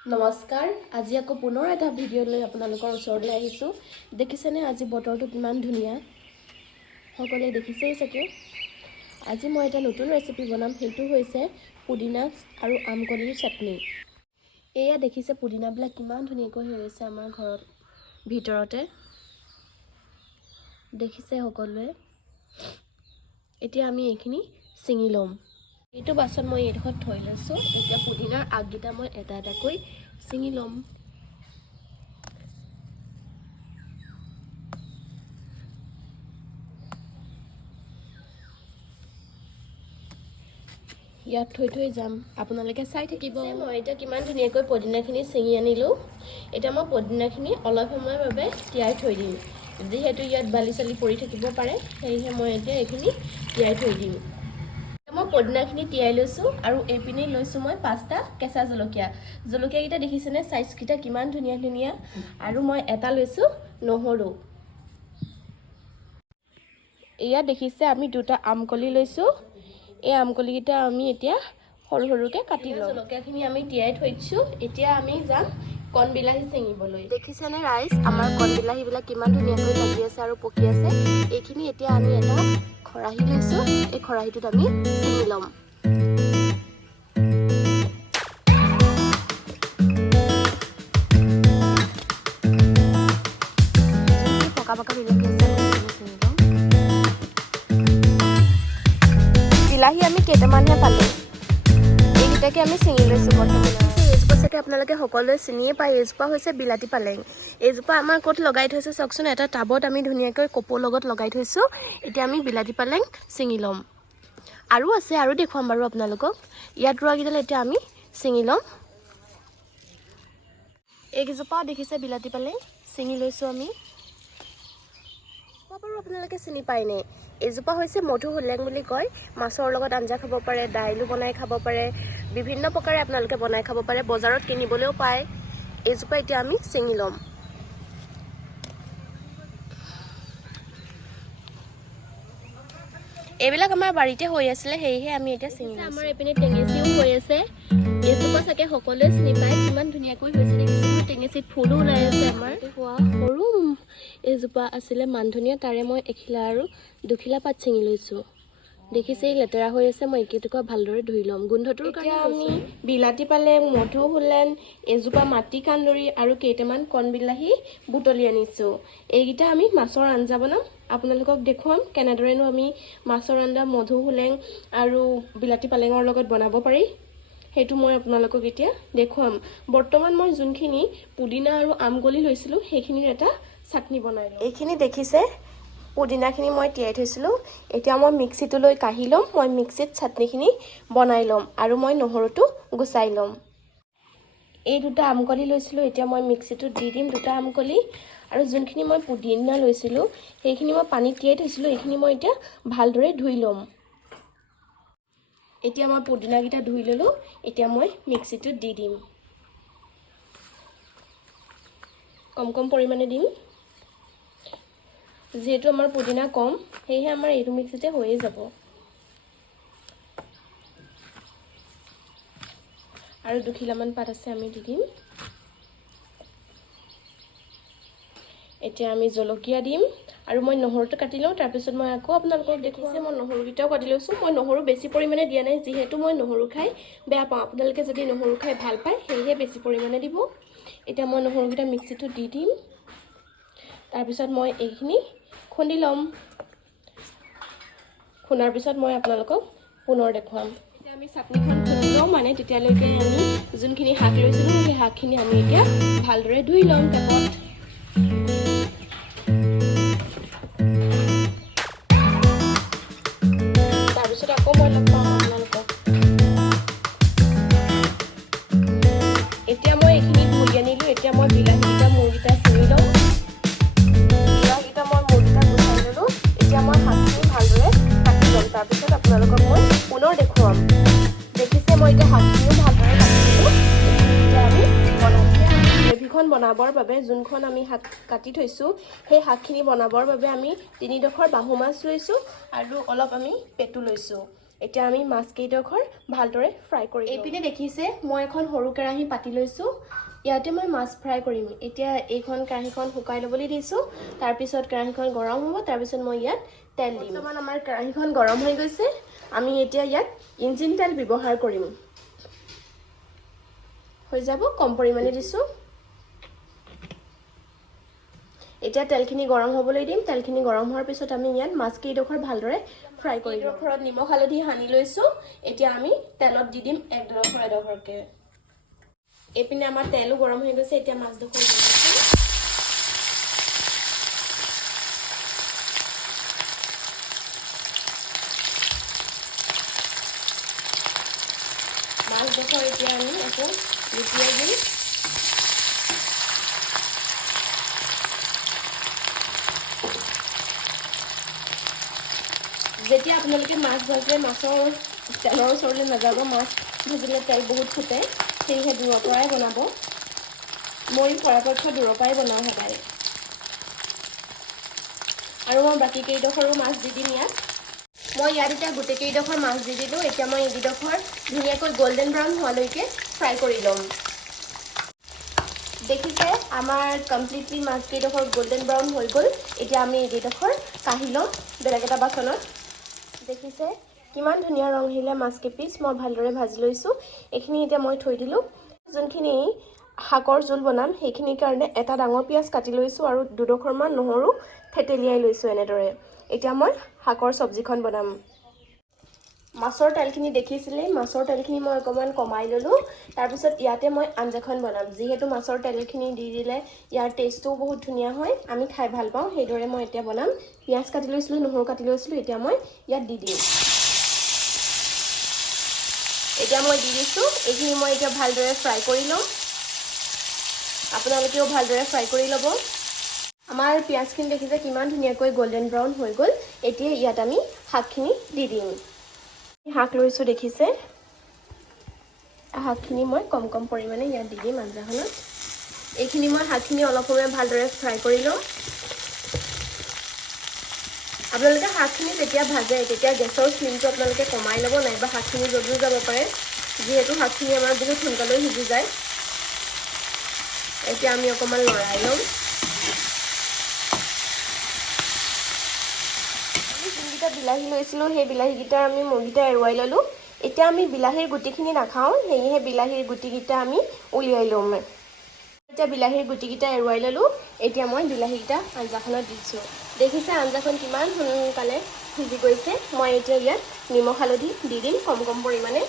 নমস্কাৰ আজি আকৌ পুনৰ এটা ভিডিঅ' লৈ আপোনালোকৰ ওচৰলৈ আহিছো দেখিছেনে আজি বতৰটো কিমান ধুনীয়া সকলোৱে দেখিছেই চাগে আজি মই এটা নতুন ৰেচিপি বনাম সেইটো হৈছে পুদিনা আৰু আমকলিৰ চাটনি এয়া দেখিছে পুদিনাবিলাক কিমান ধুনীয়াকৈ হৈ আছে আমাৰ ঘৰত ভিতৰতে দেখিছে সকলোৱে এতিয়া আমি এইখিনি ছিঙি লম এইটো বাছত মই এডোখৰত থৈ লৈছো এতিয়া পুদিনাৰ আগগিটা মই এটা এটাকৈ ছিঙি লম ইয়াত থৈ যাম আপোনালোকে চাই থাকিব মই এটা কিমান ধুনীয়াকৈ পুদিনাখিনি ছিঙি আনিলো এটা মই পুদিনাখিনি অলপ সময়ৰ বাবে তিয়াই থৈ দিম যেহেতু ইয়াত বালি চালি পৰি থাকিব পাৰে সেইহে মই এতিয়া এইখিনি তিয়াই থৈ দিম মই পুদিনাখিনি তিয়াই লৈছো আৰু এপিনে লৈছো মই 5টা কেঁচা জলকীয়াকেইটা দেখিছেনে সাইজকেইটা কিমান ধুনীয়া ধুনীয়া আৰু মই এটা লৈছো নহৰু এয়া দেখিছে আমি দুটা আমকলি লৈছো এই আমকলিকেইটা আমি এতিয়া সৰু সৰুকে কাটি লম জলকীয়াখিনি আমি তিয়াই থৈছো এতিয়া আমি যাম কণ বিলাহী ছিঙিবলৈ দেখিছেনে ৰাইজ আমাৰ কণ বিলাহীবিলাক কিমান ধুনীয়াকৈ লাগি আছে আৰু পকি আছে এইখিনি এতিয়া আমি এটা খৰাহি লৈছো এই খৰাহিটোত আমি ছিঙি লম পকা পকা বিলাহী আছে ছিঙি লম বিলাহী আমি কেইটামানহে পালো এইকেইটাকে আমি ছিঙি লৈছো বৰ্তমান এইজোপা চাগে আপোনালোকে সকলোৱে চিনিয়ে পায় এইজোপা হৈছে বিলাতী পালেং এইজোপা আমাৰ ক'ত লগাই থৈছো চাওকচোন এটা টাবত আমি ধুনীয়াকৈ কপৌৰ লগত লগাই থৈছো এতিয়া আমি বিলাতী পালেং ছিঙি লম আৰু আছে আৰু দেখুৱাম বাৰু আপোনালোকক ইয়াত ৰোৱাকেইডাল এতিয়া আমি ছিঙি লম এইকেইজোপাও দেখিছে বিলাতী পালেং ছিঙি লৈছো আমি বাৰু আপোনালোকে চিনি পায়নে এইজোপা হৈছে মধুসোলেং বুলি কয় মাছৰ লগত আঞ্জা খাব পাৰে দাইলো বনাই খাব পাৰে বিভিন্ন প্ৰকাৰে আপোনালোকে বনাই খাব পাৰে বজাৰত কিনিবলৈও পায় এইজোপা এতিয়া আমি ছিঙি লম এইবিলাক আমাৰ বাৰীতে হৈ আছিলে সেয়েহে আমি এতিয়া ছিঙি লৈছো আমাৰ এপিনে টেঙেচিও হৈ আছে এইজোপা চাগে সকলোৱে চিনি পায় কিমান ধুনীয়াকৈ হৈছে দেখিছে টেঙেচিত ফুলো ওলাই আছে আমাৰ হোৱা সৰু এইজোপা আছিলে মানধনিয়া তাৰে মই এখিলা আৰু দুখিলা পাত ছিঙি লৈছো দেখিছে লেতেৰা হৈ আছে মই একেটুকুৰা ভালদৰে ধুই ল'ম গোন্ধটোৰ কাৰণে আমি বিলাতী পালেং মধুসোলেং এজোপা মাটি কান্দুৰি আৰু কেইটামান কণ বিলাহী বুটলি আনিছো এইকেইটা আমি মাছৰ আঞ্জা বনাম আপোনালোকক দেখুৱাম কেনেদৰেনো আমি মাছৰ আঞ্জা মধুসোলেং আৰু বিলাতী পালেঙৰ লগত বনাব পাৰি সেইটো মই আপোনালোকক এতিয়া দেখুৱাম বৰ্তমান মই যোনখিনি পুদিনা আৰু আমকলি লৈছিলো সেইখিনিৰ এটা চাটনি বনাই লম এইখিনি দেখিছে পুদিনাখিনি মই তিয়াই থৈছিলো এতিয়া মই মিক্সিটো লৈ কাঢ়ি লম মই মিক্সিত চাটনিখিনি বনাই লম আৰু মই নহৰুটো গুচাই লম এই দুটা আমকলি লৈছিলো এতিয়া মই মিক্সিটো দি দিম দুটা আমকলি আৰু যোনখিনি মই পুদিনা লৈছিলো সেইখিনি মই পানীত তিয়াই থৈছিলো এইখিনি মই এতিয়া ভালদৰে ধুই লম এতিয়া মই পুদিনাকেইটা ধুই ললো এতিয়া মই মিক্সিটোত দি দিম কম পৰিমাণে দিম যেহেতু আমাৰ পুদিনা কম সেয়েহে আমাৰ এইটো মিক্সিতে হৈয়ে যাব আৰু দুখিলামান পাত আছে আমি দি দিম এতিয়া আমি জলকীয়া দিম আৰু মই নহৰুটো কাটি লওঁ তাৰ পিছত মই আকৌ আপোনালোকক দেখিছে মই নহৰুকেইটাও কাটি লৈছো মই নহৰু বেছি পৰিমাণে দিয়া নাই যেহেতু মই নহৰু খাই বেয়া পাওঁ আপোনালোকে যদি নহৰু খাই ভাল পায় সেয়েহে বেছি পৰিমাণে দিব এতিয়া মই নহৰুকেইটা মিক্সিটোত দি দিম তাৰ পিছত মই এইখিনি খুন্দি লম খুন্দাৰ পিছত মই আপোনালোকক পুনৰ দেখুৱাম এতিয়া আমি চাটনিখন খুন্দি লওঁ মানে তেতিয়ালৈকে আমি যোনখিনি শাক লৈছিলোঁ সেই শাকখিনি আমি এতিয়া ভালদৰে ধুই লম টেপত তাৰপিছত আকৌ মই লগ পাম আপোনালোকক এতিয়া মই এইখিনি ধুই আনিলোঁ এতিয়া মই বিলাহীকেইটা মূৰকেইটা ছিঙি লওঁ এতিয়া মই শাকখিনি ভালদৰে কাটি ল'ম তাৰপিছত আপোনালোকক মই পুনৰ দেখুৱাম দেখিছে মই এতিয়া শাকখিনিও ভালদৰে কাটি দিলোঁ এতিয়া আমি গ্ৰেভিখন বনাবৰ বাবে যোনখন আমি শাক কাটি থৈছোঁ সেই শাকখিনি বনাবৰ বাবে আমি 3 ডোখৰ বাহু মাছ লৈছোঁ আৰু অলপ আমি পেটু লৈছোঁ এতিয়া আমি মাছকেইডোখৰ ভালদৰে ফ্ৰাই কৰি এইপিনে দেখিছে মই এখন সৰু কেৰাহী পাতি লৈছোঁ ইয়াতে মই মাছ ফ্ৰাই কৰিম এতিয়া এইখন কেৰাহীখন শুকাই ল'বলৈ দিছোঁ তাৰপিছত কেৰাহীখন গৰম হ'ব তাৰপিছত মই ইয়াত তেল দিম বৰ্তমান আমাৰ কেৰাহীখন গৰম হৈ গৈছে আমি এতিয়া ইয়াত ইঞ্জিন তেল ব্যৱহাৰ কৰিম হৈ যাব কম পৰিমাণে দিছোঁ এতিয়া তেলখিনি গৰম হ'বলৈ দিম তেলখিনি গৰম হোৱাৰ পিছত আমি ইয়াত মাছকেইডোখৰ ভালদৰে ফ্ৰাই কৰি দিম ঘৰত নিমখ হালধি সানি লৈছোঁ এতিয়া আমি তেলত দি দিম এডোখৰকে এইপিনে আমাৰ তেলো গৰম হৈ গৈছে এতিয়া মাছডোখৰ দি দিছোঁ মাছডোখৰ এতিয়া আমি আকৌ লুটিয়াই দিম যেতিয়া আপোনালোকে মাছ ভাজে মাছৰ তেলৰ ওচৰলৈ নাযাব মাছ ভাজিলে তেল বহুত ফুটে সেয়েহে দূৰৰ পৰাই বনাব মই পৰাপক্ষত দূৰৰ পৰাই বনাওঁ সদায় আৰু মই বাকী কেইডোখৰো মাছ দি দিম ইয়াত মই ইয়াত এতিয়া গোটেইকেইডোখৰ মাছ দি দিলোঁ এতিয়া মই এইকেইডোখৰ ধুনীয়াকৈ গল্ডেন ব্ৰাউন হোৱালৈকে ফ্ৰাই কৰি ল'ম দেখিছে আমাৰ কমপ্লিটলি মাছকেইডোখৰ গল্ডেন ব্ৰাউন হৈ গ'ল এতিয়া আমি এইকেইডোখৰ কাঢ়ি ল'ম বেলেগ এটা বাচনত দেখিছে কিমান ধুনীয়া ৰং আহিলে মাছ কেইপিচ মই ভালদৰে ভাজি লৈছোঁ এইখিনি এতিয়া মই থৈ দিলোঁ যোনখিনি শাকৰ জোল বনাম সেইখিনিৰ কাৰণে এটা ডাঙৰ পিঁয়াজ কাটি লৈছোঁ আৰু দুডোখৰমান নহৰু থেতেলিয়াই লৈছোঁ এনেদৰে এতিয়া মই শাকৰ চব্জিখন বনাম মাছৰ তেলখিনি দেখিছিলেই মাছৰ তেলখিনি মই অকণমান কমাই ল'লোঁ তাৰপিছত ইয়াতে মই আঞ্জাখন বনাম যিহেতু মাছৰ তেলখিনি দি দিলে ইয়াৰ টেষ্টটোও বহুত ধুনীয়া হয় আমি খাই ভাল পাওঁ সেইদৰে মই এতিয়া বনাম পিঁয়াজ কাটি লৈছিলোঁ নহৰু কাটি লৈছিলোঁ এতিয়া মই ইয়াত দি দিম এতিয়া মই দি দিছোঁ এইখিনি মই এতিয়া ভালদৰে ফ্ৰাই কৰি ল'ম আপোনালোকেও ভালদৰে ফ্ৰাই কৰি ল'ব আমাৰ পিঁয়াজখিনি দেখিছে কিমান ধুনীয়াকৈ গল্ডেন ব্ৰাউন হৈ গ'ল এতিয়া ইয়াত আমি শাকখিনি দি দিম শাক লৈছোঁ দেখিছে শাকখিনি মই কম পৰিমাণে ইয়াত দি দিম আঞ্জাখনত এইখিনি মই শাকখিনি অলপ সময় ভালদৰে ফ্ৰাই কৰি ল'ম আপোনালোকে শাকখিনি যেতিয়া ভাজে তেতিয়া গেছৰ ফ্লেমটো আপোনালোকে কমাই ল'ব নাইবা শাকখিনি জ্বলিও যাব পাৰে যিহেতু শাকখিনি আমাৰ বহুত সোনকালে সিজি যায় এতিয়া আমি অকণমান লৰাই ল'ম যোনকেইটা বিলাহী লৈছিলোঁ সেই বিলাহীকেইটা আমি মুগকেইটা এৰুৱাই ল'লোঁ এতিয়া আমি বিলাহীৰ গুটিখিনি নাখাওঁ সেয়েহে বিলাহীৰ গুটিকেইটা আমি উলিয়াই ল'ম এতিয়া বিলাহীৰ গুটিকেইটা এৰুৱাই ল'লোঁ এতিয়া মই বিলাহীকেইটা আঞ্জাখনত দিছোঁ দেখিছে আঞ্জাখন কিমান সোনকালে সিজি গৈছে মই এতিয়া ইয়াত নিমখ হালধি দি দিম কম পৰিমাণে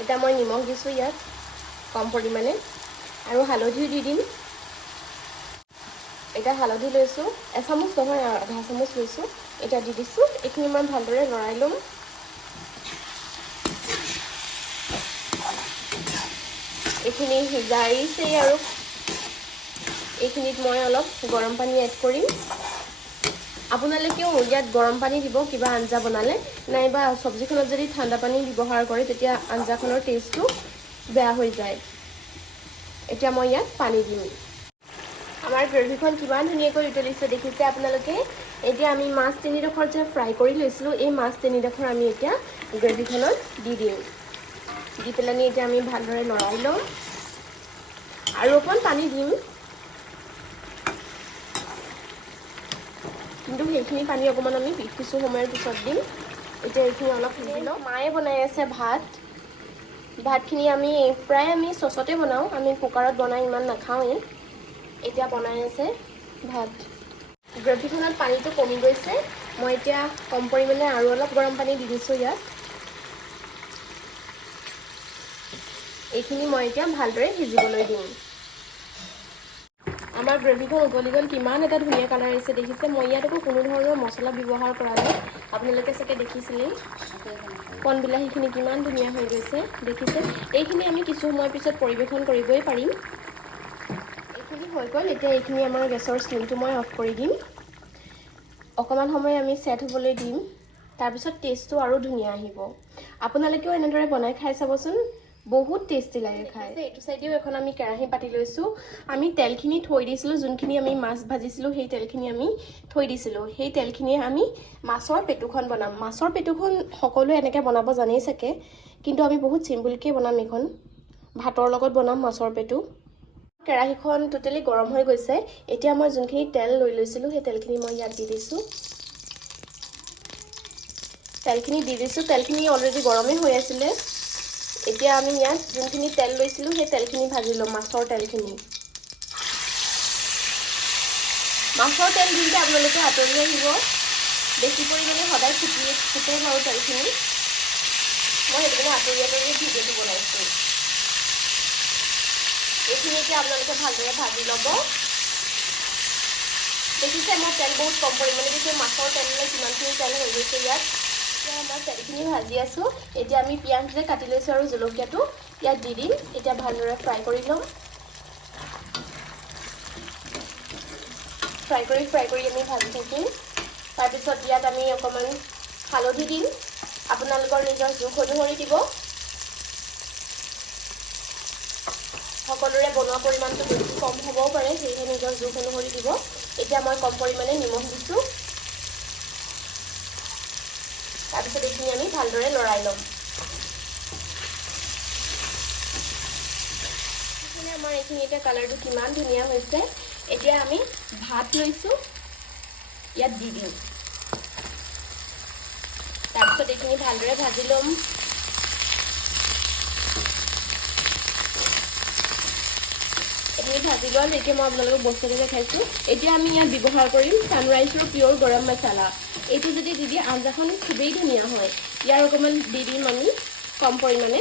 এতিয়া মই নিমখ দিছোঁ ইয়াত কম পৰিমাণে আৰু হালধিও দি দিম এতিয়া হালধি লৈছোঁ এচামুচ নহয় আধা চামুচ লৈছোঁ এতিয়া দি দিছোঁ এইখিনি মই ভালদৰে লৰাই ল'ম এইখিনি সিজাইছেই আৰু এইখিনিত মই অলপ গৰম পানী এড কৰিম আপোনালোকেও ইয়াত গৰম পানী দিব কিবা আঞ্জা বনালে নাইবা চব্জিখনত যদি ঠাণ্ডা পানী ব্যৱহাৰ কৰে তেতিয়া আঞ্জাখনৰ টেষ্টটো বেয়া হৈ যায় এতিয়া মই ইয়াত পানী দিম আমাৰ গ্ৰেভিখন কিমান ধুনীয়াকৈ উতলিছে দেখিছে আপোনালোকে এতিয়া আমি মাছ তিনিডোখৰ যে ফ্ৰাই কৰি লৈছিলোঁ এই মাছ তিনিডোখৰ আমি এতিয়া গ্ৰেভিখনত দি দিম দি পেলাই এতিয়া আমি ভালদৰে লৰাই ল'ম আৰু অকণমান পানী দিম কিন্তু সেইখিনি পানী অকণমান আমি কিছু সময়ৰ পিছত দিম এতিয়া এইখিনি অলপ সিজি লওঁ মায়ে বনাই আছে ভাতখিনি আমি প্ৰায় আমি চচতে বনাওঁ আমি কুকাৰত বনাই ইমান নাখাওঁৱেই এতিয়া বনাই আছে ভাত গ্ৰেভিখনত পানীটো কমি গৈছে মই এতিয়া কম পৰিমাণে আৰু অলপ গৰম পানী দি দিছোঁ ইয়াত এইখিনি মই এতিয়া ভালদৰে সিজিবলৈ দিম আমাৰ গ্ৰেভিখন উতলি গ'ল কিমান এটা ধুনীয়া কালাৰ আহিছে দেখিছে মই ইয়াত একো কোনো ধৰণৰ মছলা ব্যৱহাৰ কৰা নাই আপোনালোকে চাগে দেখিছিলেই কণ বিলাহীখিনি কিমান ধুনীয়া হৈ গৈছে দেখিছে এইখিনি আমি কিছু সময় পিছত পৰিৱেশন কৰিবই পাৰিম এইখিনি হৈ গ'ল এতিয়া এইখিনি আমাৰ গেছৰ স্লিমটো মই অফ কৰি দিম অকণমান সময় আমি সেট হ'বলৈ দিম তাৰপিছত টেষ্টটো আৰু ধুনীয়া আহিব আপোনালোকেও এনেদৰে বনাই খাই চাবচোন বহুত টেষ্টি লাগে খাই এইটো সাইডেও এখন আমি কেৰাহী পাতি লৈছো আমি তেলখিনি থৈ দিছিলো যোনখিনি আমি মাছ ভাজিছিলো সেই তেলখিনি আমি থৈ দিছিলো সেই তেলখিনি আমি মাছৰ পেটুখন বনাম মাছৰ পেটুখন সকলো এনেকৈ বনাব জানেই থাকে কিন্তু আমি বহুত সিম্পলকে বনাম এখন ভাতৰ লগত বনাম মাছৰ পেটু কেৰাহীখন টোটালি গৰম হৈ গৈছে এতিয়া মই যোনখিনি তেল লৈ লৈছিলো সেই তেলখিনি মই ইয়াত দি দিছো তেলখিনি অলৰেডি গৰমে হৈ আছিল এতিয়া আমি ইয়াত যোনখিনি তেল লৈছিলো সেই তেলখিনি ভাজি লম মাছৰ তেলখিনি মাছৰ তেল দিলে আপোনালোকে আতৰি আহিব বেছি পৰিমাণে সদায় ফুটে বাৰু তেলখিনি মই এইটো আতৰি ভিডিঅ'টো বনাইছো এইখিনি এতিয়া আপোনালোকে ভালদৰে ভাজি ল'ব দেখিছে মই তেল বহুত কম পৰিমাণে দিছো মাছৰ তেললৈ কিমানখিনি তেল হৈ গৈছে ইয়াত মই তেলখিনি ভাজি আছো এতিয়া আমি পিয়াজ যে কাটি লৈছো আৰু জলকীয়াটো ইয়াত দি দিম এতিয়া ভালদৰে ফ্ৰাই কৰি লম ফ্ৰাই কৰি আমি ভাজি থাকিম তাৰ পিছত ইয়াত আমি অকমান হালধি দিম আপোনালোকৰ নিজৰ জোখ অনুসৰি দিব সকলোৰে বনোৱা পৰিমাণটো বেছি কম হ'বও পাৰে সেয়ে নিজৰ জোখ অনুসৰি দিব এতিয়া মই কম পৰিমাণে নিমখ দিছো তাৰপিছত এইখিনি আমি ভালদৰে লৰাই ল'ম আমাৰ এইখিনি এতিয়া কালাৰটো কিমান ধুনীয়া হৈছে এতিয়া আমি ভাত লৈছো ইয়াত দি দিম তাৰপিছত এইখিনি ভালদৰে ভাজি ল'ম এইখিনি ভাজি লোৱালৈকে মই আপোনালোকক বস্তুটো দেখাইছো এতিয়া আমি ইয়াত ব্যৱহাৰ কৰিম সানৰাইজৰ পিয়ৰ গৰম মছলা এইটো যদি দি দিয়ে আঞ্জাখন খুবেই ধুনীয়া হয় ইয়াৰ অকণমান দি দিম আমি কম পৰিমাণে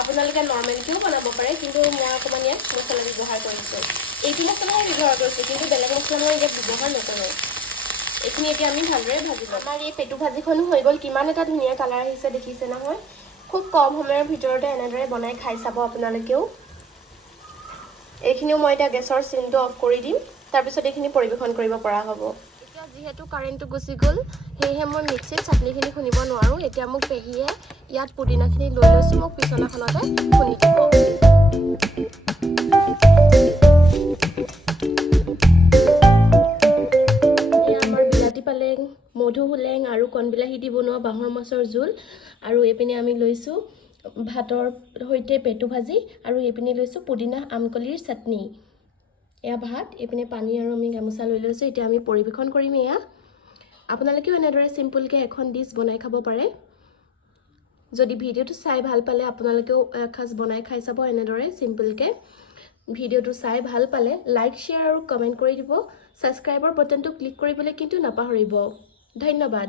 আপোনালোকে নৰ্মেলকেও বনাব পাৰে কিন্তু মই অকণমান ইয়াত মছলা ব্যৱহাৰ কৰিছোঁ এইটো মছলাই ব্যৱহাৰ কৰিছোঁ কিন্তু বেলেগ মছলা মই ইয়াত ব্যৱহাৰ নকৰোঁ এইখিনি এতিয়া আমি ভালদৰে ভাজিম আমাৰ এই পেটু ভাজিখনো হৈ গ'ল কিমান এটা ধুনীয়া কালাৰ আহিছে দেখিছে নহয় খুব কম সময়ৰ ভিতৰতে এনেদৰে বনাই খাই চাব আপোনালোকেও এইখিনিও মই এতিয়া গেছৰ চিমটো অফ কৰি দিম তাৰপিছত এইখিনি পৰিৱেশন কৰিব পৰা হ'ব এতিয়া যিহেতু কাৰেণ্টটো গুচি গ'ল সেয়েহে মই মিক্সিত চাটনিখিনি খুন্দিব নোৱাৰোঁ এতিয়া মোক পেহীয়ে ইয়াত পুদিনাখিনি লৈ লৈছোঁ মোক পিছনাখনতে খুন্দি দিব আমাৰ বিলাতী পালেং মধু হোলেং আৰু কণবিলাহী দি বনোৱা বাঁহৰ মাছৰ জোল আৰু এইপিনে আমি লৈছোঁ ভাতৰ সৈতে পেটু ভাজি আৰু এইপিনে লৈছোঁ পুদিনা আমকলিৰ চাটনি এয়া ভাত এইপিনে পানী আৰু আমি গামোচা লৈ লৈছোঁ এতিয়া আমি পৰিৱেশন কৰিম এয়া আপোনালোকেও এনেদৰে সিম্পলকৈ এখন ডিছ বনাই খাব পাৰে যদি ভিডিঅ'টো চাই ভাল পালে আপোনালোকেও এসাঁজ বনাই খাই চাব এনেদৰে সিম্পলকৈ ভিডিঅ'টো চাই ভাল পালে লাইক শ্বেয়াৰ আৰু কমেণ্ট কৰি দিব ছাবস্ক্ৰাইবৰ বাটনটো ক্লিক কৰিবলৈ কিন্তু নাপাহৰিব ধন্যবাদ